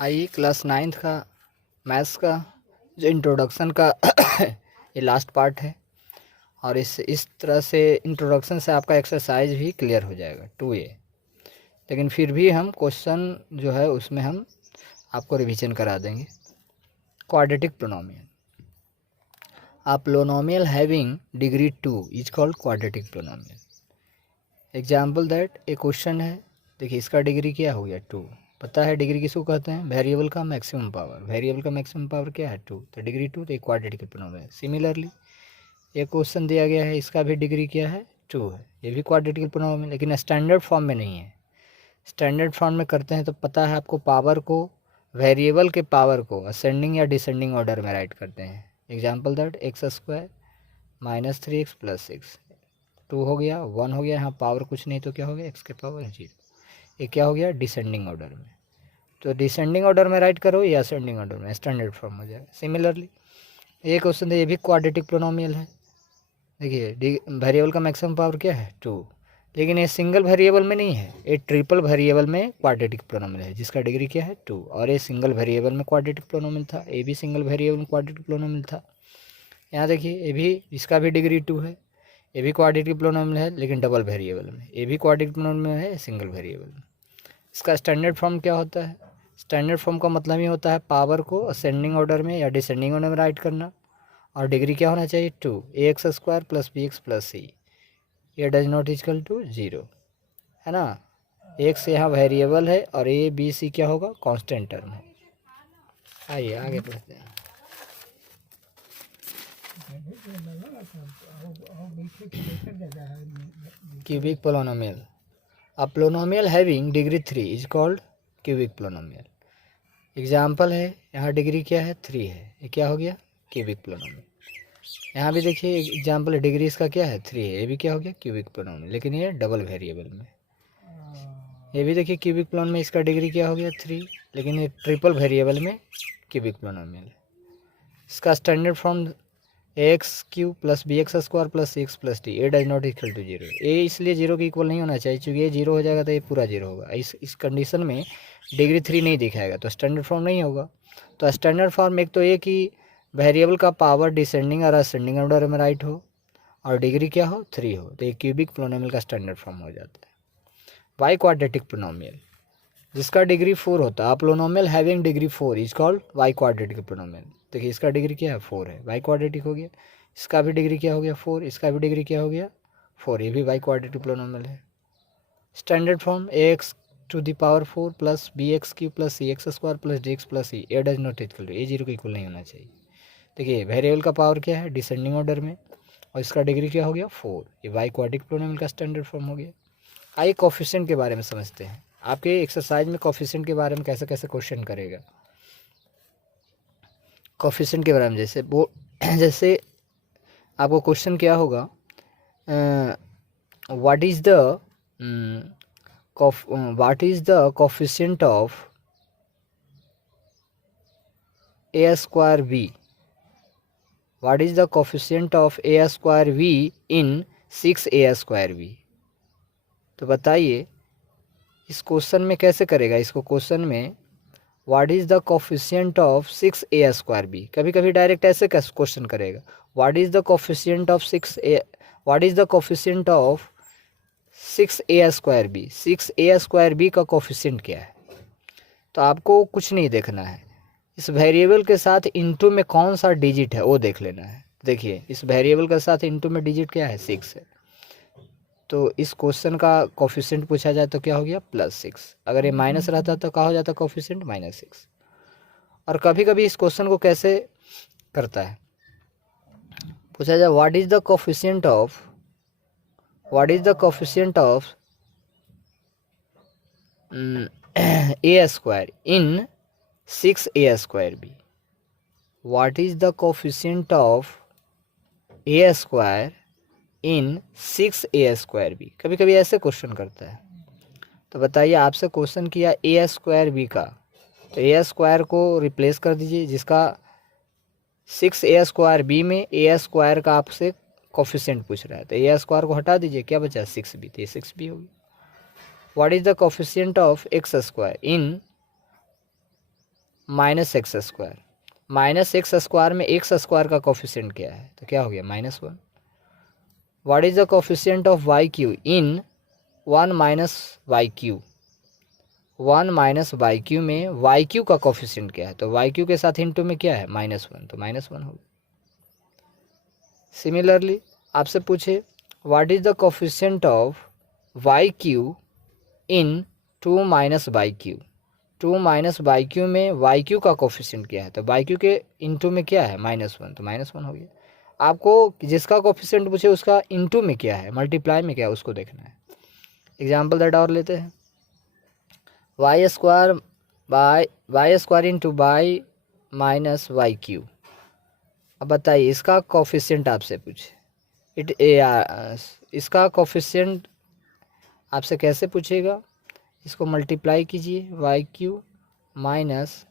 आइए class 9th का maths का जो इंट्रोडक्शन का ये लास्ट पार्ट है और इस तरह से इंट्रोडक्शन से आपका एक्सरसाइज भी क्लियर हो जाएगा 2A। लेकिन फिर भी हम क्वेश्चन जो है उसमें हम आपको रिवीजन करा देंगे। Quadratic polynomial, a polynomial having degree 2 is called quadratic polynomial. Example that एक क्वेश्चन है, देखिए इसका डिग्री क्या हो गया 2। पता है डिग्री किसको कहते हैं? वेरिएबल का मैक्सिमम पावर। वेरिएबल का मैक्सिमम पावर क्या है 2, तो डिग्री 2 तो एक क्वाड्रेटिक पोलिनोमियल है। सिमिलरली एक क्वेश्चन दिया गया है, इसका भी डिग्री क्या है 2 है, ये भी क्वाड्रेटिक पोलिनोमियल, लेकिन स्टैंडर्ड फॉर्म में नहीं है। स्टैंडर्ड फॉर्म में करते हैं तो पता है आपको पावर को, वेरिएबल के पावर को असेंडिंग या डिसेंडिंग ऑर्डर में राइट करते हैं। एग्जाम्पल दैट x² - 3x + 6, 2 हो गया, 1 हो गया, यहाँ पावर कुछ नहीं तो क्या हो गया x के पावर 0। ये क्या हो गया डिसेंडिंग ऑर्डर में, तो डिसेंडिंग ऑर्डर में राइट करो या असेंडिंग ऑर्डर में, स्टैंडर्ड फॉर्म हो जाएगा। सिमिलरली ये क्वेश्चन है, ये भी क्वाड्रेटिक पोलिनोमियल है। देखिए वेरिएबल का मैक्सिमम पावर क्या है 2, लेकिन ये सिंगल वेरिएबल में नहीं है, ये ट्रिपल वेरिएबल में क्वाड्रेटिक पोलिनोमियल है जिसका डिग्री क्या है 2। और ये सिंगल वेरिएबल में क्वाड्रेटिक पोलिनोमियल था, ये भी सिंगल वेरिएबल में क्वाड्रेटिक पोलिनोमियल था। यहाँ देखिए ये भी, इसका भी डिग्री 2 है, ये भी क्वाड्रेटिक पोलिनोमियल है लेकिन डबल वेरिएबल में, ये भी क्वाड्रेटिक पोलिनोमियल है सिंगल वेरिएबल में। इसका स्टैंडर्ड फॉर्म क्या होता है? स्टैंडर्ड फॉर्म का मतलब ही होता है पावर को असेंडिंग ऑर्डर में या डिसेंडिंग ऑर्डर में राइट करना, और डिग्री क्या होना चाहिए 2, ax² + bx + c। ये डज नॉट इक्वल टू 0 है ना। x यहाँ वेरिएबल है और a b c क्या होगा कांस्टेंट टर्म है। आइए आगे पढ़ते हैं। Cubic polynomial, a polynomial having degree 3 is called cubic polynomial. Example है, यहाँ डिग्री क्या है 3 है, ये क्या हो गया क्यूबिक पोलिनोमियल। यहाँ भी देखिए एग्जाम्पल है, डिग्री इसका क्या है 3 है, ये भी क्या हो गया क्यूबिक पोलिनोमियल, लेकिन ये डबल वेरिएबल में। ये भी देखिए क्यूबिक पोलिनोमियल में इसका डिग्री क्या हो गया 3, लेकिन ये ट्रिपल वेरिएबल में क्यूबिक पोलिनोमियल है। इसका standard form ax³ + bx² + cx + d, a does not equal to 0। ए इसलिए 0 के इक्वल नहीं होना चाहिए, क्योंकि ये 0 हो जाएगा तो ये पूरा 0 होगा। इस कंडीशन में डिग्री 3 नहीं दिखाएगा तो स्टैंडर्ड फॉर्म नहीं होगा। तो स्टैंडर्ड फॉर्म एक तो ये कि वेरिएबल का पावर डिसेंडिंग और असेंडिंग ऑर्डर में राइट हो और डिग्री क्या हो 3 हो, तो ये क्यूबिक पोलिनोमियल का स्टैंडर्ड फॉर्म हो जाता है। वाई क्वाड्रेटिक पोलिनोमियल, जिसका डिग्री 4 होता है, polynomial having degree 4 is called biquadratic polynomial. देखिए इसका डिग्री क्या है 4 है, वाई क्वाड्रेटिक हो गया। इसका भी डिग्री क्या हो गया 4, इसका भी डिग्री क्या हो गया 4, ये भी वाई क्वाड्रेटिक पोलिनोमियल है। Standard form ax² + 4 + bx³ + cx² + dx + e, A does not equal to, A 0 के इक्वल नहीं होना चाहिए। देखिए वेरिएबल का पावर क्या है डिसेंडिंग ऑर्डर में और इसका डिग्री क्या हो गया 4, ये वाई क्वाड्रेटिक पोलिनोमियल का स्टैंडर्ड फॉर्म हो गया। आइए कोफिशिएंट के बारे में समझते हैं। आपके एक्सरसाइज में कोफिशिएंट के बारे में कैसे कैसे क्वेश्चन करेगा। कोफिशिएंट के बारे में जैसे वो जैसे आपको क्वेश्चन क्या होगा, what is the coefficient of a² b, what is the coefficient of a² b in 6a² b। तो बताइए इस क्वेश्चन में कैसे करेगा इसको। क्वेश्चन में what is the coefficient of 6a² b, कभी कभी डायरेक्ट ऐसे क्वेश्चन करेगा, what is the coefficient of 6a, what is the coefficient of 6a² b, 6a² b का कोफिशिएंट क्या है। तो आपको कुछ नहीं देखना है, इस वेरिएबल के साथ इनटू में कौन सा डिजिट है वो देख लेना है। देखिए इस वेरिएबल के साथ इनटू में डिजिट क्या है 6 है, तो इस क्वेश्चन का कोफिशिएंट पूछा जाए तो क्या हो गया +6। अगर ये माइनस रहता तो क्या हो जाता कोफिशिएंट -6। और कभी कभी इस क्वेश्चन को कैसे करता है, पूछा जाए what is the coefficient of a² in 6a² b, what is the coefficient of a² in 6a² b, कभी कभी ऐसे क्वेश्चन करता है। तो बताइए आपसे क्वेश्चन किया a² b का, तो a² को रिप्लेस कर दीजिए, जिसका 6a² b में a² का आपसे कोफिशिएंट पूछ रहा है, तो a² को हटा दीजिए, क्या बचा 6b, तो ये 6b होगी। What is the coefficient of x² in minus x square. Minus x square में एक्स स्क्वायर का कोफिशिएंट क्या है, तो क्या हो गया -1। What is the coefficient of y q in 1 minus y q. 1 minus y q में वाई क्यू का कोफिशिएंट क्या है, तो वाई क्यू के साथ इंटू में क्या है -1, तो -1 होगा। सिमिलरली आपसे पूछे what is the coefficient of y q in 2 minus y q. 2 minus y q में वाई क्यू का कोफिशिएंट क्या है, तो वाई क्यू के इंटू में क्या है -1, तो -1 हो गया। आपको जिसका कोफिशिएंट पूछे उसका इंटू में क्या है, मल्टीप्लाई में क्या है, उसको देखना है। एग्जाम्पल दैट और लेते हैं, y square into y minus y q. अब बताइए इसका कोफिशिएंट आपसे पूछे इसका कोफिशिएंट आपसे कैसे पूछेगा, इसको मल्टीप्लाई कीजिए y q minus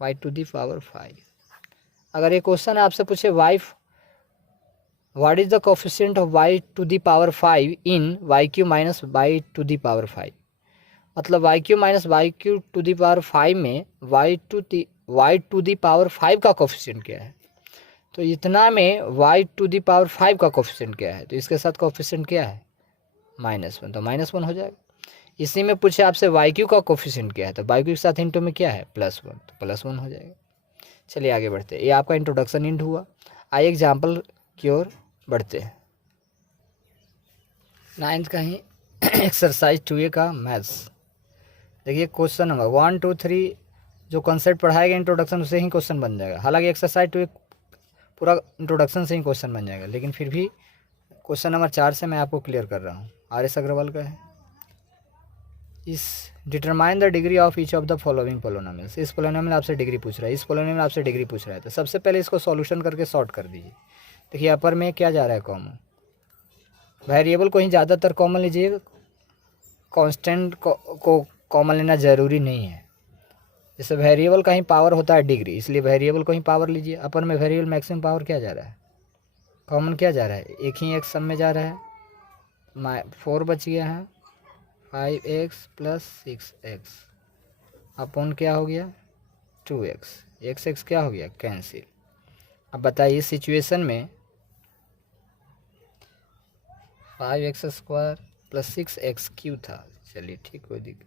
y to the power 5। अगर ये क्वेश्चन आपसे पूछे what is the coefficient of y to the power 5 in y q minus y to the power 5, मतलब y q minus y q to the power 5 में Y to the power 5 का coefficient क्या है, तो इतना में वाई टू दी पावर 5 का coefficient क्या है, तो इसके साथ कोफिशिएंट क्या है -1, तो -1 हो जाएगा। इसी में पूछे आपसे वाई क्यू का कोफिशिएंट क्या है, तो वाई क्यू के साथ इंटू में क्या है +1, तो +1 हो जाएगा। चलिए आगे बढ़ते हैं, ये आपका इंट्रोडक्शन इंट हुआ। आइए एग्जाम्पल की ओर बढ़ते हैं। 9th का ही एक्सरसाइज 2A का मैथ्स। देखिए क्वेश्चन नंबर 1 2 3 जो कॉन्सेप्ट पढ़ाया गया इंट्रोडक्शन उससे ही क्वेश्चन बन जाएगा। हालांकि एक्सरसाइज 2A पूरा इंट्रोडक्शन से ही क्वेश्चन बन जाएगा, लेकिन फिर भी क्वेश्चन नंबर 4 से मैं आपको क्लियर कर रहा हूँ। RS अग्रवाल का है। इस determine the degree of each of the following polynomials. इस पोलोनोमियल आपसे डिग्री पूछ रहा है, इस पोलोनोमियल आपसे डिग्री पूछ रहा है, तो सबसे पहले इसको सॉल्यूशन करके सॉर्ट कर दीजिए। देखिए अपर में क्या जा रहा है कॉमन, वेरिएबल को ही ज़्यादातर कॉमन लीजिए, कांस्टेंट को कॉमन लेना ज़रूरी नहीं है। जैसे वेरिएबल का ही पावर होता है डिग्री, इसलिए वेरिएबल को ही पावर लीजिए। अपर में वेरिएबल मैक्सिमम पावर क्या जा रहा है, कॉमन क्या जा रहा है, एक ही एक सब में जा रहा है, 4 बच गया है, 5x + 6x अपॉन क्या हो गया 2x, x क्या हो गया कैंसिल। अब बताइए इस सिचुएशन में 5x² + 6x³ था, चलिए ठीक कोई दिक्कत।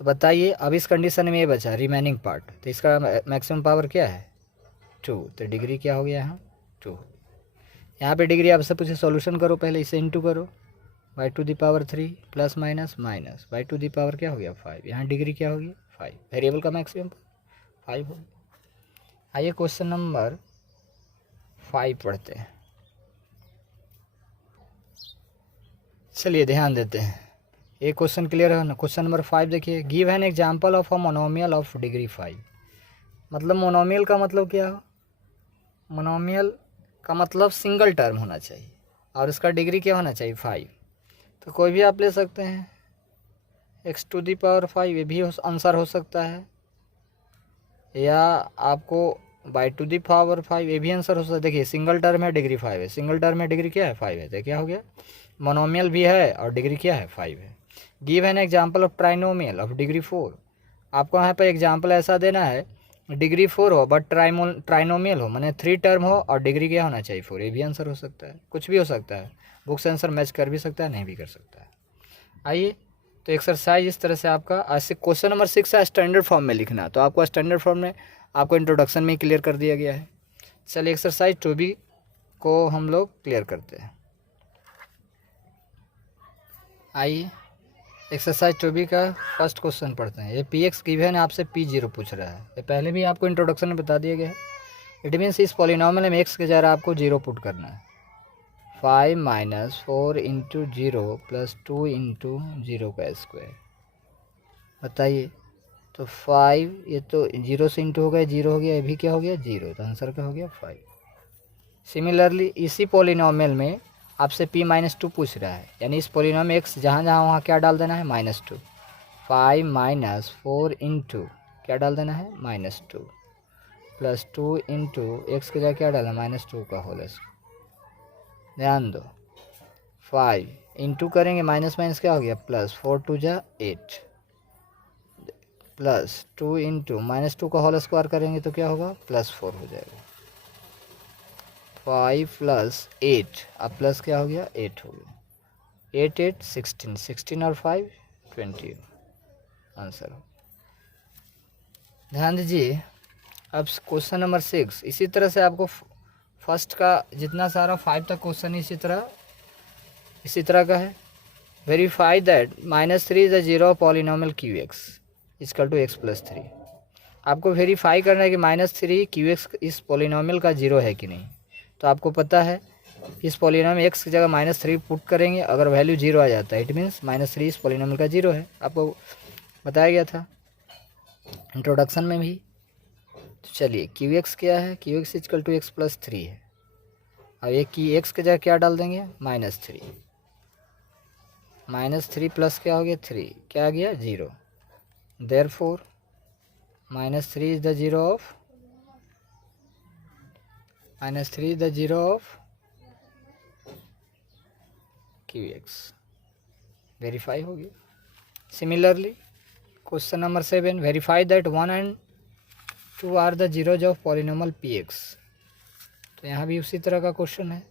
तो बताइए अब इस कंडीशन में ये बचा रिमेनिंग पार्ट, तो इसका मैक्सिमम पावर क्या है 2, तो डिग्री क्या हो गया यहाँ 2। यहाँ पे डिग्री आपसे पूछे सॉल्यूशन करो, पहले इसे इंटू करो, y to the power 3 plus minus minus y to the power क्या हो गया 5, यहाँ डिग्री क्या हो गया 5, वेरिएबल का मैक्सिमम 5 हो। आइए क्वेश्चन नंबर 5 पढ़ते हैं। चलिए ध्यान देते हैं, एक क्वेश्चन क्लियर है ना। क्वेश्चन नंबर 5 देखिए, give an example of a monomial of degree 5। मतलब मोनोमियल का मतलब क्या हो, मोनोमियल का मतलब सिंगल टर्म होना चाहिए और इसका डिग्री क्या होना चाहिए 5। तो कोई भी आप ले सकते हैं, x टू दी पावर 5 ये भी आंसर हो सकता है, या आपको y टू दी पावर 5 ये भी आंसर हो सकता है। देखिए सिंगल टर्म है डिग्री 5 है, सिंगल टर्म है डिग्री क्या है 5 है, तो क्या हो गया मोनोमियल भी है और डिग्री क्या है 5 है। Give an example of trinomial of degree 4। आपको यहाँ पर एग्जांपल ऐसा देना है डिग्री 4 हो बट ट्राइनोमियल हो, माने 3 टर्म हो और डिग्री क्या होना चाहिए 4, ये भी आंसर हो सकता है, कुछ भी हो सकता है। बुक से आंसर मैच कर भी सकता है, नहीं भी कर सकता है। आइए तो एक्सरसाइज इस तरह से आपका ऐसे क्वेश्चन नंबर 6 है स्टैंडर्ड फॉर्म में लिखना, तो आपको स्टैंडर्ड फॉर्म में आपको इंट्रोडक्शन में क्लियर कर दिया गया है। चलिए एक्सरसाइज 2B को हम लोग क्लियर करते हैं। आइए एक्सरसाइज 2B का फर्स्ट क्वेश्चन पढ़ते हैं। ये px गिवन है, आपसे p0 पूछ रहा है, ये पहले भी आपको इंट्रोडक्शन में बता दिया गया है। इट मीन्स इस पॉलिनोमियल में x के जगह आपको 0 पुट करना है। 5 - 4 × 0 + 2 × 0 का स्क्वायर। बताइए तो 5 ये तो 0 से इंटू हो गया, 0 हो गया, ये भी क्या हो गया 0, तो आंसर क्या हो गया 5। सिमिलरली इसी पॉलिनोमियल में आपसे p - 2 पूछ रहा है, यानी इस पॉलिनोमियल x जहाँ जहाँ वहाँ क्या डाल देना है -2। 5 - 4 × क्या डाल देना है -2 + 2 × x के जगह क्या डालना है -2 का होल स्क्वायर। ध्यान दो 5 इंटू करेंगे माइनस माइनस क्या हो गया +4 × 2 = 8। प्लस 2 इंटू -2 का होल स्क्वायर करेंगे तो क्या होगा +4 हो जाएगा। 5 + 8 अब प्लस क्या हो गया 8 हो गया। 8 8 16 16 और 5 20 आंसर हो। ध्यान दीजिए अब क्वेश्चन नंबर 6 इसी तरह से आपको फर्स्ट का जितना सारा 5 तक क्वेश्चन इसी तरह का है। Verify that -3 is a zero polynomial q x equal to x + 3। आपको वेरीफाई करना है कि -3 क्यू एक्स इस पॉलिनोमियल का जीरो है कि नहीं। तो आपको पता है इस पॉलिनोमियल x की जगह -3 पुट करेंगे, अगर वैल्यू जीरो आ जाता है इट मीन्स -3 इस पॉलिनोमियल का जीरो है। आपको बताया गया था इंट्रोडक्शन में भी। तो चलिए क्यू एक्स क्या है, q x equal to x + 3 है। अब ये की एक्स की जगह क्या डाल देंगे -3 -3 प्लस क्या हो गया 3 क्या आ गया 0। Therefore -3 is the zero of q x. Verify हो गया। Similarly question number 7 verify that 1 and 2 are the zeros of polynomial p x. तो यहाँ भी उसी तरह का क्वेश्चन है।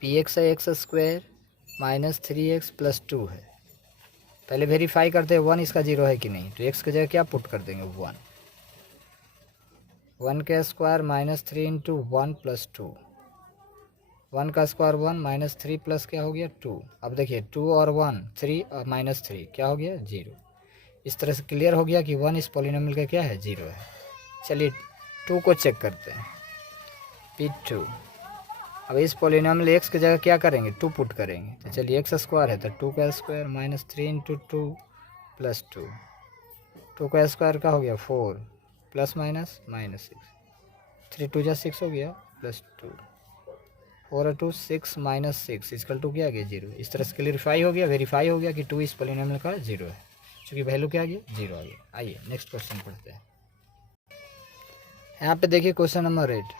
पी एक्स है x² -3x + 2 है। पहले वेरीफाई करते हैं 1 इसका जीरो है कि नहीं। तो x की जगह क्या पुट कर देंगे 1 का स्क्वायर -3 इंटू 1 + 2 1 का स्क्वायर 1 -3 प्लस क्या हो गया 2। अब देखिए 2 और 1 3 और -3 क्या हो गया 0। इस तरह से क्लियर हो गया कि 1 इस पॉलिनोमियल का क्या है 0 है। चलिए 2 को चेक करते हैं P2। अब इस पॉलिनोमियल x की जगह क्या करेंगे 2 पुट करेंगे। तो चलिए x² है तो 2 का स्क्वायर -3 इंटू 2 + 2 2 का स्क्वायर का हो गया 4 प्लस माइनस -6 3 2 जा 6 हो गया +2 4 2 6 -6 इक्वल टू क्या आ गया 0। इस तरह से क्लियरिफाई हो गया, वेरीफाई हो गया कि 2 इस पॉलिनोमियल का 0 है, क्योंकि वैल्यू क्या आ गया 0 आ गया। आइए नेक्स्ट क्वेश्चन पढ़ते हैं। यहाँ पे देखिए question number 8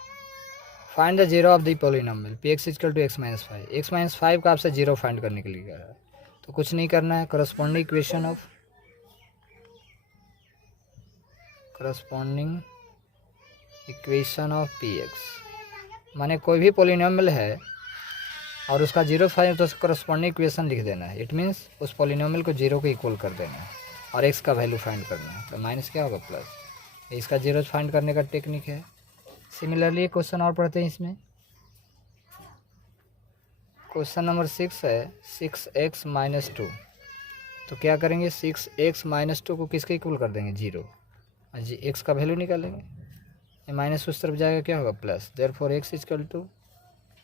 find the zero of the polynomial p x equal to x - 5 का आपसे जीरो फाइंड करने के लिए कह रहा है। तो कुछ नहीं करना है, corresponding equation of P x माने कोई भी पॉलिनोमियल है और उसका जीरो फाइंड तो उसका करस्पॉन्डिंग इक्वेशन लिख देना है। इट मीन्स उस पॉलिनोमियल को जीरो को इक्वल कर देना है और एक्स का वैल्यू फाइंड करना है। तो माइनस क्या होगा प्लस। इसका जीरो फाइंड करने का टेक्निक है। सिमिलरली एक क्वेश्चन और पढ़ते हैं इसमें। क्वेश्चन नंबर 6 है 6x - 2। तो क्या करेंगे 6x - 2 को किसके इक्वल कर देंगे 0 और जी एक्स का वैल्यू निकालेंगे। माइनस उस तरफ जाएगा क्या होगा plus. Therefore x equal to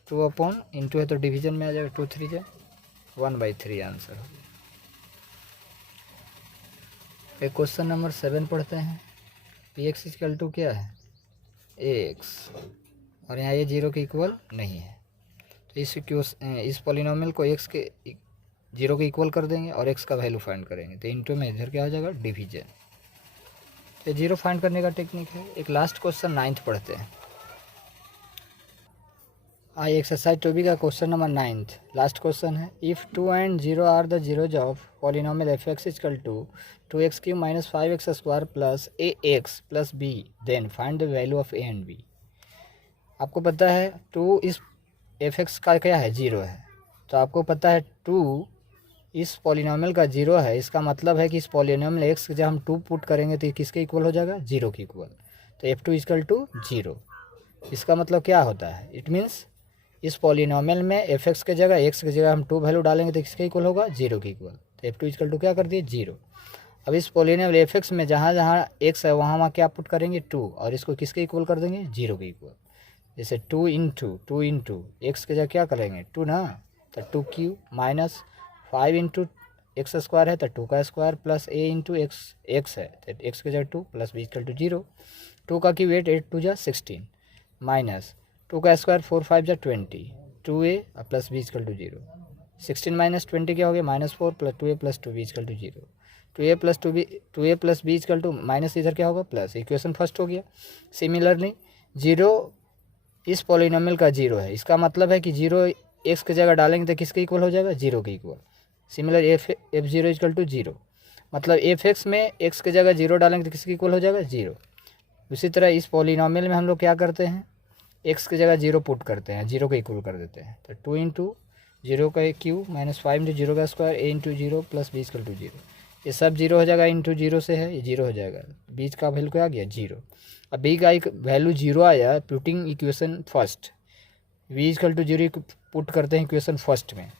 2 upon into है तो डिवीजन में आ जाएगा 2 3 जा 1/3 आंसर हो गया। फिर क्वेश्चन नंबर 7 पढ़ते हैं। पी एक्स इक्वल टू क्या है ax और यहाँ ये 0 के इक्वल नहीं है। तो इस पॉलिनोमियल को x के 0 के इक्वल कर देंगे और x का वैल्यू फाइंड करेंगे। तो इंटू में इधर क्या हो जाएगा डिवीजन। तो 0 फाइंड करने का टेक्निक है। एक लास्ट क्वेश्चन 9th पढ़ते हैं। आई एक्सरसाइज 2B का question number 9th last question है। If 2 and 0 are the zeros of polynomial F X equal to 2x³ - 5x² plus ax plus b then find the value of a and b। आपको पता है 2 इस F x का क्या है 0 है। तो आपको पता है 2 इस पॉलिनोमियल का 0 है। इसका मतलब है कि इस पॉलिनोमियल x जब हम 2 पुट करेंगे तो किसके इक्वल हो जाएगा 0 के इक्वल। तो f2 इक्वल टू 0। इसका मतलब क्या होता है इट मीन्स इस पॉलिनोमियल में एफ एक्स की जगह x की जगह हम 2 वैल्यू डालेंगे तो किसके इक्वल होगा 0 के इक्वल। तो f2 इक्वल टू क्या कर दिए 0। अब इस पॉलिनोमियल एफ एक्स में जहाँ जहाँ x है वहाँ क्या पुट करेंगे 2 और इसको किसके इक्वल कर देंगे 0 के इक्वल। जैसे 2 इंटू एक्स की जगह क्या करेंगे 2 ना। तो 2³ माइनस 5 इंटू x² है तो 2 का square plus a into x है तो x की जगह 2 प्लस b इक्वल टू 0। 2 का क्यूब 8 8 2 जा 16 माइनस 2 का स्क्वायर 4 5 जा 20 2a plus b equal to 0। 16 minus 20 क्या हो गया -4 plus 2a plus 2b equal to 0। 2a plus b equal to minus इधर क्या होगा प्लस। इक्वेशन फर्स्ट हो गया। सिमिलरली 0 इस पॉलिनोमियल का 0 है। इसका मतलब है कि 0 x की जगह डालेंगे तो किसके इक्वल हो जाएगा 0 के equal. Similar f0 equal to 0 मतलब एफ एक्स में एक्स की जगह 0 डालेंगे तो किसकी इक्वल हो जाएगा 0। उसी तरह इस पॉलिनॉमियल में हम लोग क्या करते हैं, एक्स की जगह 0 पुट करते हैं, 0 को इक्वल कर देते हैं। तो 2 इंटू 0 का क्यूब माइनस 5 इंटू 0 का square a into 0 plus b equal to 0। ये सब 0 हो जाएगा, इंटू 0 से है, ये 0 हो जाएगा। बीच का वैल्यू क्या आ गया 0। अब बी का एक वैल्यू 0 आया, putting equation first, b equal to 0 put करते हैं इक्वेशन फर्स्ट में।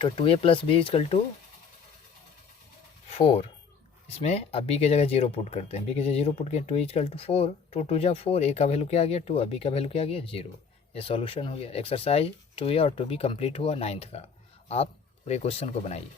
तो 2a plus b equal to 4, इसमें अब बी की जगह 0 पुट करते हैं, बी की जगह 0 पुट किया, 2 इक्वल टू 4, 2 2 जा 4, ए का वैल्यू क्या आ गया 2, अब बी का वैल्यू क्या आ गया 0। ये सॉल्यूशन हो गया। एक्सरसाइज 2a और 2b कंप्लीट हुआ 9th का। आप पूरे क्वेश्चन को बनाइए।